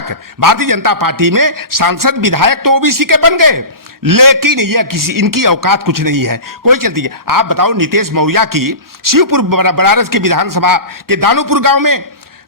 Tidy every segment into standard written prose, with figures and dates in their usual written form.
बेशक भारतीय जनता पार्टी में सांसद विधायक तो ओबीसी के बन गए, लेकिन यह किसी इनकी औकात कुछ नहीं है, कोई चलती है। आप बताओ, नीतीश मौर्य की शिवपुर बनारस की विधानसभा के दानोपुर गांव में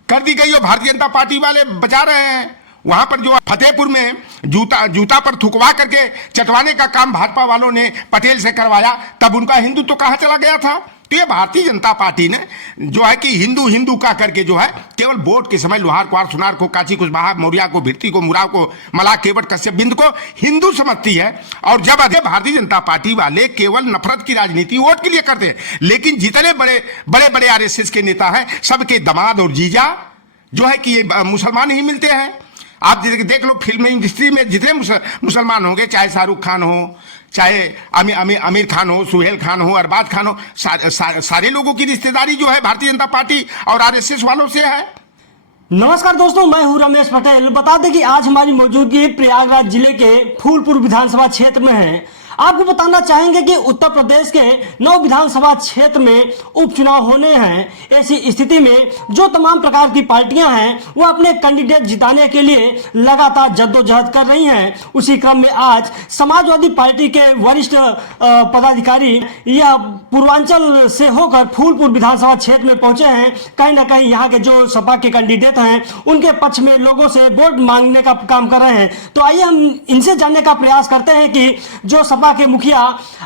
कर दी गई, और भारतीय जनता पार्टी वाले बचा रहे हैं। वहां पर जो फतेहपुर में जूता पर थुकवा करके चटवाने का काम भाजपा वालों ने पटेल से करवाया, तब उनका हिंदू तो कहां चला गया था। तो ये भारतीय जनता पार्टी ने जो है कि हिंदू हिंदू का करके जो है केवल वोट के समय लोहार कुआर सुनार को, काची कुशवाहा, मौर्य को, भित्ती को, मुराव को, मला, केवट, कश्यप, बिंद को हिंदू समझती है। और जब भारतीय जनता पार्टी वाले केवल नफरत की राजनीति वोट के लिए करते हैं, लेकिन जितने बड़े बड़े बड़े आरएसएस के नेता हैं, सबके दामाद और जीजा जो है कि ये मुसलमान ही मिलते हैं। आप देख लो, फिल्म इंडस्ट्री में जितने मुसलमान होंगे, चाहे शाहरुख खान हो, चाहे आमिर खान हो, सुहेल खान हो, अरबाज खान हो, सारे लोगों की रिश्तेदारी जो है भारतीय जनता पार्टी और आरएसएस वालों से है। नमस्कार दोस्तों, मैं हूं रमेश पटेल। बता दें कि आज हमारी मौजूदगी प्रयागराज जिले के फूलपुर विधानसभा क्षेत्र में है। आपको बताना चाहेंगे कि उत्तर प्रदेश के 9 विधानसभा क्षेत्र में उपचुनाव होने हैं। ऐसी स्थिति में जो तमाम प्रकार की पार्टियां हैं वो अपने कैंडिडेट जिताने के लिए लगातार जद्दोजहद कर रही हैं। उसी क्रम में आज समाजवादी पार्टी के वरिष्ठ पदाधिकारी यह पूर्वांचल से होकर फूलपुर विधानसभा क्षेत्र में पहुंचे हैं। कहीं ना कहीं यहाँ के जो सपा के कैंडिडेट हैं उनके पक्ष में लोगों से वोट मांगने का काम कर रहे हैं। तो आइए हम इनसे जानने का प्रयास करते हैं कि जो सपा के मुखिया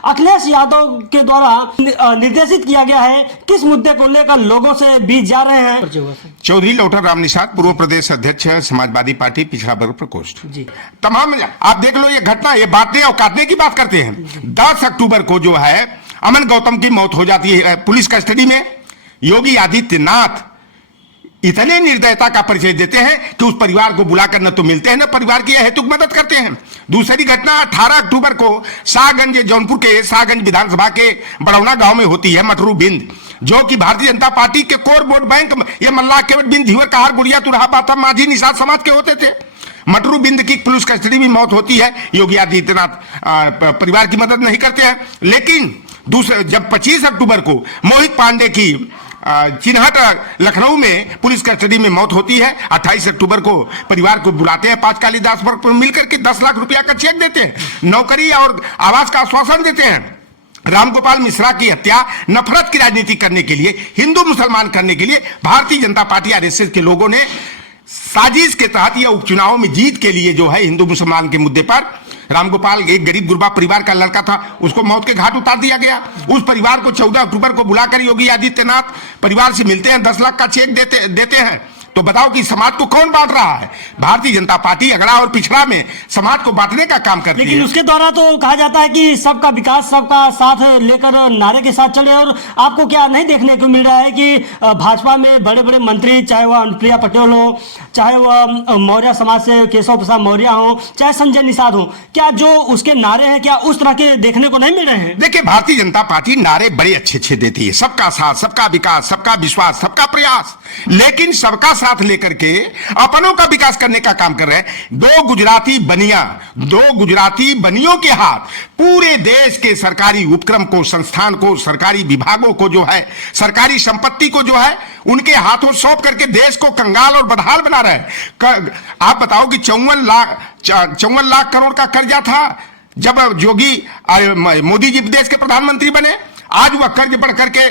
अखिलेश यादव के द्वारा निर्देशित किया गया है, किस मुद्दे को लेकर लोगों से बीच जा रहे हैं। चौधरी लौटर राम निषाद, पूर्व प्रदेश अध्यक्ष समाजवादी पार्टी पिछड़ा वर्ग प्रकोष्ठ जी। तमाम आप देख लो, ये घटना, ये बांटने और काटने की बात करते हैं। 10 अक्टूबर को जो है अमन गौतम की मौत हो जाती है पुलिस कस्टडी में। योगी आदित्यनाथ इतने निर्दयता का परिचय देते हैं कि उस परिवार को बुलाकर न तो मिलते हैं, न परिवार की हेतुक मदद करते हैं। दूसरी घटना 18 अक्टूबर को शाहगंज, जौनपुर के शाहगंज विधानसभा के बड़ौना गांव में होती है। मटरू बिंद, जो कि भारतीय जनता पार्टी के कोर वोट बैंक, ये मल्लाह, केवट बिंद, धीवर, कहार, गुड़िया, तुरहा, बाथा, माझी, निषाद समाज के होते थे। मटरू बिंद की पुलिस कस्टडी में मौत होती है। योगी आदित्यनाथ परिवार की मदद नहीं करते हैं। लेकिन दूसरे जब 25 अक्टूबर को मोहित पांडे की चिन्हट लखनऊ में पुलिस कस्टडी में मौत होती है। 28 अक्टूबर को परिवार को बुलाते हैं, 5 कालीदास पर मिलकर के 10 लाख रुपया का चेक देते हैं, नौकरी और आवास का आश्वासन देते हैं। रामगोपाल मिश्रा की हत्या नफरत की राजनीति करने के लिए, हिंदू मुसलमान करने के लिए भारतीय जनता पार्टी आरएसएस के लोगों ने साजिश के तहत यह उपचुनाव में जीत के लिए जो है हिंदू मुसलमान के मुद्दे पर, रामगोपाल एक गरीब गुरबा परिवार का लड़का था, उसको मौत के घाट उतार दिया गया। उस परिवार को 14 अक्टूबर को बुलाकर योगी आदित्यनाथ परिवार से मिलते हैं, 10 लाख का चेक देते हैं। तो बताओ कि समाज को कौन बांट रहा है? भारतीय जनता पार्टी अगड़ा और पिछड़ा में समाज को बांटने का काम करती है। लेकिन उसके द्वारा तो कहा जाता है कि सबका विकास, सबका साथ लेकर नारे के साथ चले। और आपको क्या नहीं देखने को मिल रहा है कि भाजपा में बड़े बड़े मंत्री, चाहे वह अनुप्रिया पटेल हो, चाहे वह मौर्य समाज से केशव प्रसाद मौर्य हो, चाहे संजय निषाद हो, क्या जो उसके नारे हैं क्या उस तरह के देखने को नहीं मिल रहे हैं? देखिए, भारतीय जनता पार्टी नारे बड़े अच्छे देती है, सबका साथ, सबका विकास, सबका विश्वास, सबका प्रयास, लेकिन सबका साथ लेकर के अपनों का विकास करने का काम कर रहे हैं। 2 गुजराती बनियों के हाथ पूरे देश के सरकारी उपक्रम को, संस्थान को, सरकारी विभागों को जो है, सरकारी संपत्ति को जो है उनके हाथों सौंप करके देश को कंगाल और बदहाल बना रहे हैं। आप बताओ कि 54 लाख करोड़ का कर्जा था जब मोदी जी देश के प्रधानमंत्री बने। आज वह कर्ज बढ़ करके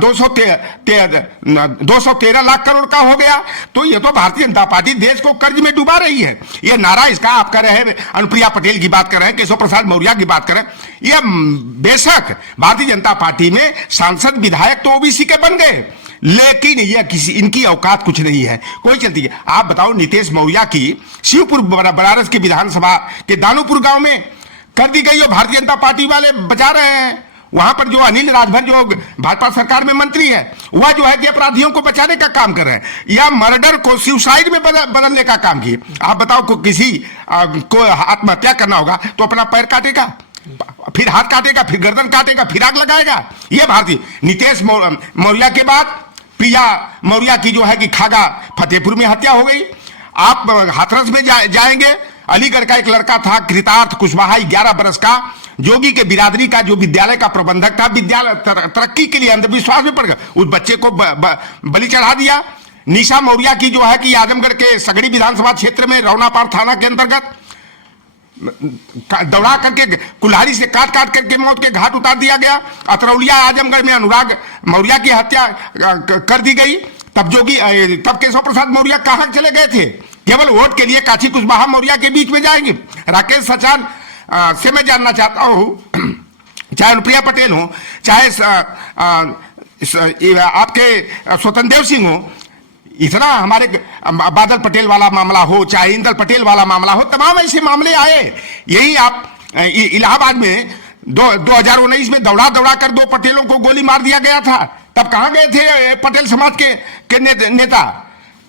213 लाख करोड़ का हो गया। तो ये तो भारतीय जनता पार्टी देश को कर्ज में डुबा रही है। ये नारा इसका आप कर रहे हैं, अनुप्रिया पटेल की बात कर रहे हैं, केशव प्रसाद मौर्य की बात कर रहे हैं। ये बेशक भारतीय जनता पार्टी में सांसद विधायक तो ओबीसी के बन गए, लेकिन यह किसी इनकी औकात कुछ नहीं है, कोई चलती है। आप बताओ, नीतीश मौर्य की शिवपुर बनारस की विधानसभा के दानोपुर गांव में कर दी गई, और भारतीय जनता पार्टी वाले बचा रहे हैं। वहां पर जो अनिल राजभर, जो भाजपा सरकार में मंत्री है, वह जो है कि अपराधियों को बचाने का काम कर रहे हैं, या मर्डर को सुसाइड में बदलने का काम किए। आप बताओ, को किसी को आत्महत्या करना होगा तो अपना पैर काटेगा, फिर हाथ काटेगा, फिर गर्दन काटेगा, फिर आग लगाएगा। यह भारतीय नीतीश मौर्य के बाद प्रिया मौर्य की जो है कि खागा फतेहपुर में हत्या हो गई। आप हाथरस में जाएंगे, अलीगढ़ का एक लड़का था कृतार्थ कुशवाहा, 11 बरस का, जोगी के बिरादरी का जो विद्यालय का प्रबंधक था, विद्यालय तरक्की के लिए अंधविश्वास में पड़ गया, उस बच्चे को बलि चढ़ा दिया। निशा मौर्य की जो है कि आजमगढ़ के सगड़ी विधानसभा क्षेत्र में रौनापार थाना के अंतर्गत दौड़ा करके कुल्हाड़ी से काट काट करके मौत के घाट उतार दिया गया। अतरौलिया आजमगढ़ में अनुराग मौर्य की हत्या कर दी गई। तब केशव प्रसाद मौर्य कहां चले गए थे? केवल वोट के लिए काशी कुशवाहा मौर्य के बीच में जाएंगे। राकेश सचान से मैं जानना चाहता हूं, चाहे अनुप्रिया पटेल हो, चाहे आपके स्वतंत्र देव सिंह हो, इतना हमारे बादल पटेल वाला मामला हो, चाहे इंदल पटेल वाला मामला हो, तमाम ऐसे मामले आए। यही आप इलाहाबाद में 2019 में दौड़ा दौड़ा कर 2 पटेलों को गोली मार दिया गया था। तब कहां गए थे पटेल समाज के नेता?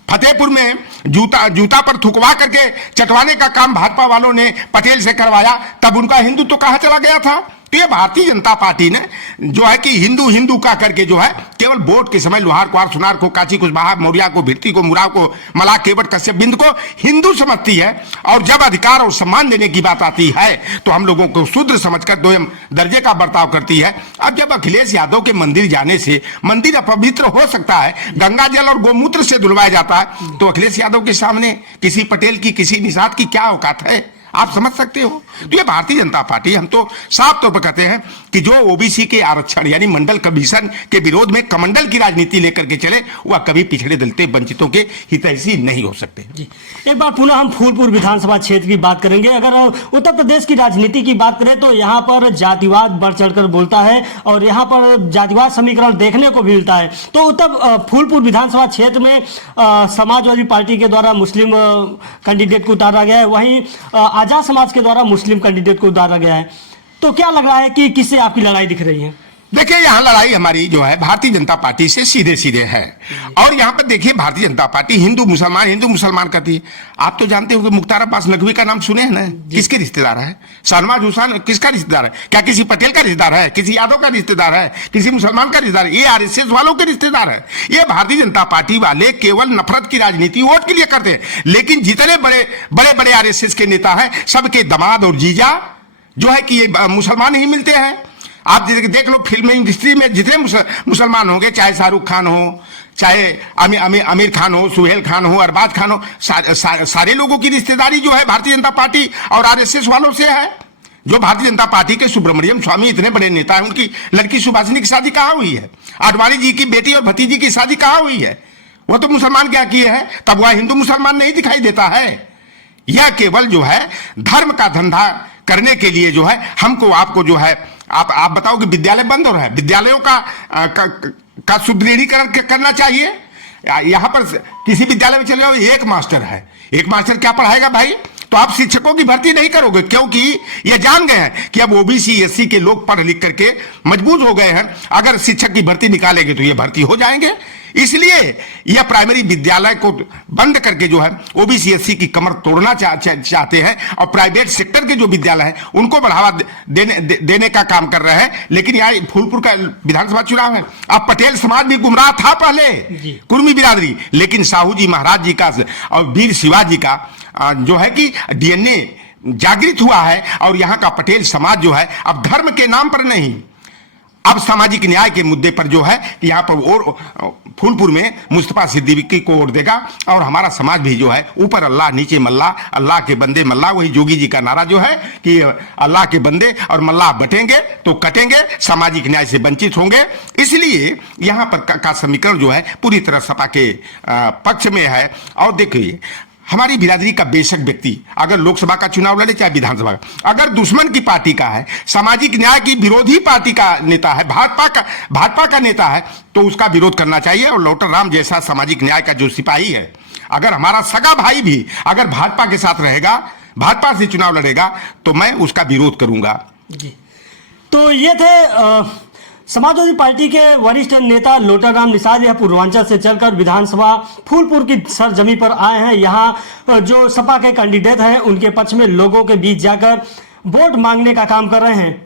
फतेहपुर में जूता पर थुकवा करके चटवाने का काम भाजपा वालों ने पटेल से करवाया। तब उनका हिंदुत्व कहां चला गया था? तो ये भारतीय जनता पार्टी ने जो है कि हिंदू हिंदू का करके जो है केवल वोट के समय लोहार कुमार सुनार को, काशी कुशवाहा मौर्य को, भित्ती को, मुराव को, मलाह, केवट, कश्यप, बिंद को हिंदू समझती है। और जब अधिकार और सम्मान देने की बात आती है तो हम लोगों को शूद्र समझकर 2 दर्जे का बर्ताव करती है। अब जब अखिलेश यादव के मंदिर जाने से मंदिर अपवित्र हो सकता है, गंगा जल और गोमूत्र से धुलवाया जाता है, तो अखिलेश यादव के सामने किसी पटेल की, किसी निषाद की क्या औकात है? आप समझ सकते हो। तो ये भारतीय जनता पार्टी, हम तो साफ तौर पर कहते हैं कि जो ओबीसी के आरक्षण यानी मंडल कमीशन के विरोध में कमंडल की राजनीति लेकर के चले, वह कभी पिछड़े दलित वंचितों के हितैषी नहीं हो सकते। जी, एक बार पुनः हम फूलपुर विधानसभा क्षेत्र की बात करेंगे। अगर उत्तर प्रदेश की राजनीति की बात करें तो यहाँ पर जातिवाद बढ़ चढ़कर बोलता है और यहाँ पर जातिवाद समीकरण देखने को मिलता है। तो फूलपुर विधानसभा क्षेत्र में समाजवादी पार्टी के द्वारा मुस्लिम कैंडिडेट को उतारा गया है, वहीं आजाद समाज के द्वारा मुस्लिम कैंडिडेट को उतारा गया है। तो क्या लग रहा है कि किससे आपकी लड़ाई दिख रही है? देखिए, यहाँ लड़ाई हमारी जो है भारतीय जनता पार्टी से सीधे सीधे है। और यहाँ पर देखिए, भारतीय जनता पार्टी हिंदू मुसलमान करती है। आप तो जानते हो कि मुख्तार अब्बास नकवी का नाम सुने हैं ना? किसके रिश्तेदार है? शाहनवाज हुसैन किसका रिश्तेदार है? क्या किसी पटेल का रिश्तेदार है? किसी यादव का रिश्तेदार है? किसी मुसलमान का रिश्तेदार है? ये आरएसएस वालों के रिश्तेदार है। ये भारतीय जनता पार्टी वाले केवल नफरत की राजनीति वोट के लिए करते हैं। लेकिन जितने बड़े आरएसएस के नेता हैं, सबके दामाद और जीजा जो है कि ये मुसलमान ही मिलते हैं। आप देख लो, फिल्म इंडस्ट्री में जितने मुसलमान होंगे, चाहे शाहरुख खान हो, चाहे आमिर खान हो, सुहेल खान हो, अरबाज खान हो, सारे लोगों की रिश्तेदारी जो है भारतीय जनता पार्टी और आरएसएस वालों से है। जो भारतीय जनता पार्टी के सुब्रमण्यम स्वामी इतने बड़े नेता हैं, उनकी लड़की सुभाषिनी की शादी कहाँ हुई है? आडवाणी जी की बेटी और भतीजी की शादी कहाँ हुई है? वो तो मुसलमान क्या किए हैं? तब वह हिंदू मुसलमान नहीं दिखाई देता है। यह केवल जो है धर्म का धंधा करने के लिए जो है हमको आपको जो है आप बताओ कि विद्यालय बंद हो रहा है। विद्यालयों का सुदृढ़ीकरण करना चाहिए। यहां पर किसी विद्यालय में चले जाओ, एक मास्टर है। एक मास्टर क्या पढ़ाएगा भाई? तो आप शिक्षकों की भर्ती नहीं करोगे, क्योंकि ये जान गए हैं कि अब ओबीसी एससी के लोग पढ़ लिख करके मजबूत हो गए हैं। अगर शिक्षक की भर्ती निकालेंगे तो ये भर्ती हो जाएंगे। इसलिए यह प्राइमरी विद्यालय को बंद करके जो है ओबीसी एससी की कमर तोड़ना चाहते हैं और प्राइवेट सेक्टर के जो विद्यालय हैं उनको बढ़ावा देने का काम कर रहे हैं। लेकिन यहाँ फूलपुर का विधानसभा चुनाव है। अब पटेल समाज भी गुमराह था पहले, कुर्मी बिरादरी, लेकिन साहू जी महाराज जी का और वीर शिवाजी का जो है कि डीएनए जागृत हुआ है। और यहाँ का पटेल समाज जो है अब धर्म के नाम पर नहीं, अब सामाजिक न्याय के मुद्दे पर जो है कि यहाँ पर और फूलपुर में मुस्तफा सिद्दीकी को वोट देगा। और हमारा समाज भी जो है ऊपर अल्लाह नीचे मल्ला, अल्लाह के बंदे मल्ला, वही जोगी जी का नारा जो है कि अल्लाह के बंदे और मल्लाह बटेंगे तो कटेंगे, सामाजिक न्याय से वंचित होंगे। इसलिए यहाँ पर का समीकरण जो है पूरी तरह सपा के पक्ष में है। और देखिए, हमारी बिरादरी का बेशक व्यक्ति अगर लोकसभा का चुनाव लड़े चाहे विधानसभा का, अगर दुश्मन की पार्टी का है, सामाजिक न्याय की विरोधी पार्टी का नेता है, भाजपा का नेता है, तो उसका विरोध करना चाहिए। और लौटर राम जैसा सामाजिक न्याय का जो सिपाही है, अगर हमारा सगा भाई भी अगर भाजपा के साथ रहेगा, भाजपा से चुनाव लड़ेगा, तो मैं उसका विरोध करूंगा। जी, तो ये थे समाजवादी पार्टी के वरिष्ठ नेता लोटाराम निषाद। यह पूर्वांचल से चलकर विधानसभा फूलपुर की सरजमी पर आए हैं। यहाँ जो सपा के कैंडिडेट हैं उनके पक्ष में लोगों के बीच जाकर वोट मांगने का काम कर रहे हैं।